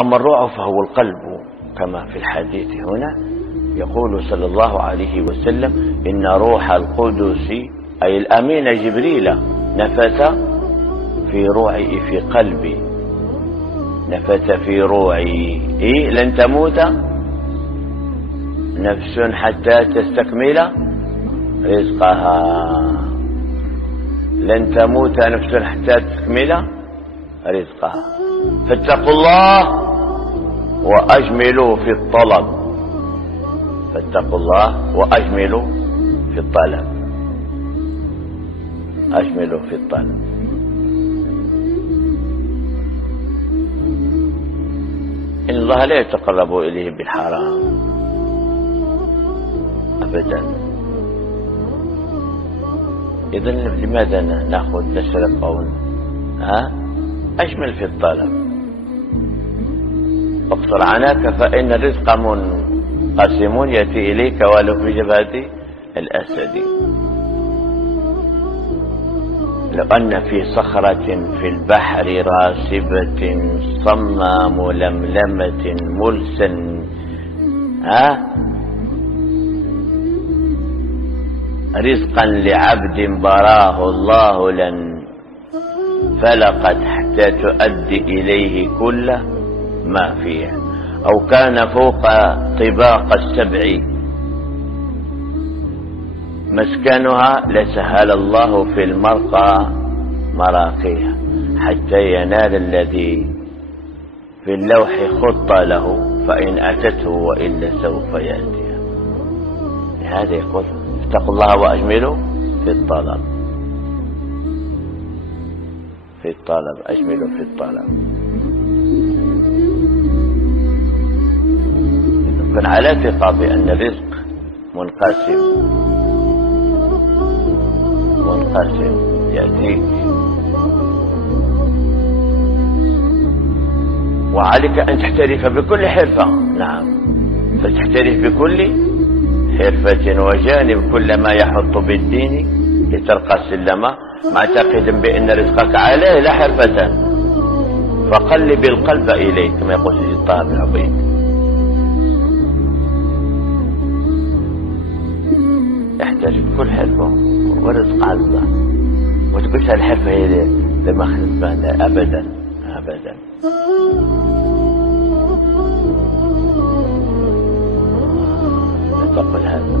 أما الروع فهو القلب كما في الحديث هنا، يقول صلى الله عليه وسلم إن روح القدس أي الأمين جبريل نفث في روعي في قلبي، نفث في روعي لن تموت نفس حتى تستكمل رزقها، لن تموت نفس حتى تستكمل رزقها. فاتقوا الله وأجملوا في الطلب، فاتقوا الله وأجملوا في الطلب، أجملوا في الطلب. إن الله لا يتقرب إليه بالحرام أبدا. إذن لماذا نأخذ نسرق أو أجمل في الطلب، اقصر عناك فإن الرزق منقسم يأتي إليك ولو في جبهة الأسد. لو أن في صخرة في البحر راسبة صمى ململمة ملسا رزقا لعبد براه الله لن فلقت حتى تؤدي إليه كل ما فيها، أو كان فوق طباق السبع مسكنها لسهل الله في المرقى مراقيها حتى ينال الذي في اللوح خط له فإن أتته وإلا سوف يأتيها. هذا يقول اتقوا الله وأجملوا في الطلب، في الطلب، أجملوا في الطلب. كن على ثقة بأن الرزق منقسم يأتيك، وعليك أن تحترف بكل حرفة. نعم، فتحترف بكل حرفة وجانب كل ما يحط بالدين لترقى السلم معتقدا بأن رزقك عليه لا حرفة، فقلب القلب إليك كما يقول سيدي طه بن عبيد. يحتاج بكل حرفة ورزق على الله، وتقولش الحرفة هي لما خلصنا أبدا أبدا. لا تقل هذا.